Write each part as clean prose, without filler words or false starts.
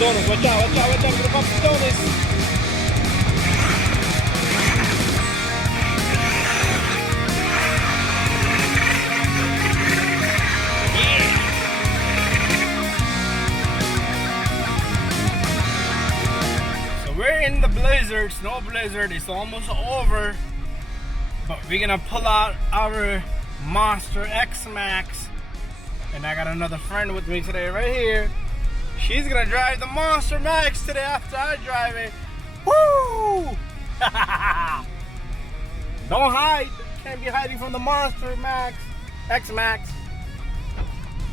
donuts. Watch out, watch out, watch out. We're gonna pop some donuts. We're in the blizzard, snow blizzard. It's almost over, but we're gonna pull out our Monster XMAXX, and I got another friend with me today right here. She's gonna drive the Monster Max today after I drive it. Woo! Don't hide. Can't be hiding from the Monster Max XMAXX.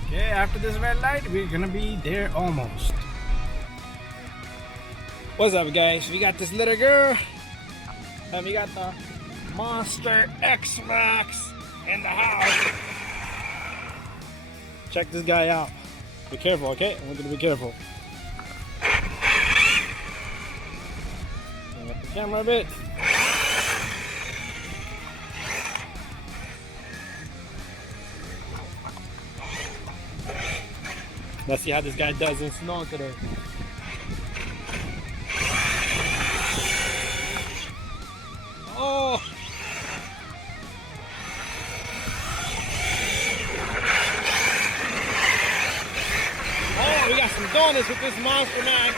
Okay, after this red light, we're gonna be there almost. What's up, guys? We got this little girl, and we got the Monster XMAXX in the house. Check this guy out. Be careful, okay? I want you to be careful. Bring up the camera a bit. Let's see how this guy does in snow today. Oh! Oh, we got some donuts with this Monster Max.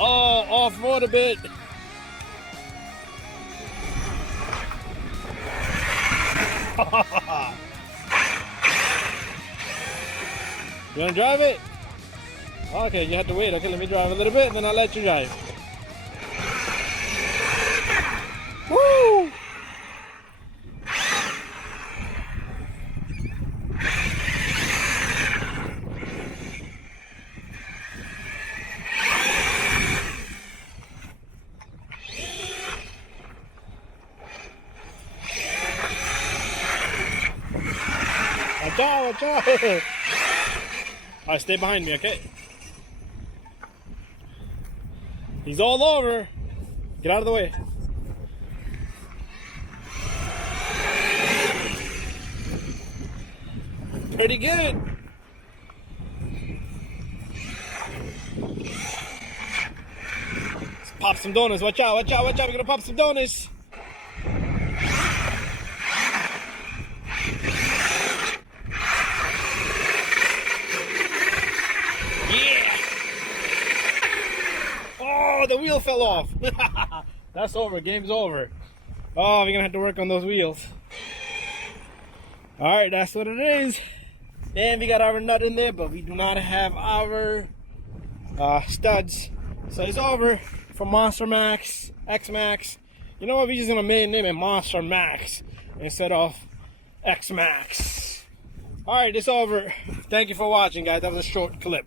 Oh, off-road a bit. You wanna drive it? Okay, you have to wait. Okay, let me drive a little bit, and then I'll let you drive. Woo! Watch out, watch out! Alright, stay behind me, okay? He's all over. Get out of the way. Pretty good. Let's pop some donuts. Watch out, watch out, watch out. We're gonna pop some donuts. Oh, the wheel fell off. That's over. Game's over. Oh, we're gonna have to work on those wheels. All right, that's what it is. And we got our nut in there, but we do not have our studs. So it's over for Monster Max XMAXX. You know what? We're just gonna name it Monster Max instead of XMAXX. All right, it's over. Thank you for watching, guys. That was a short clip.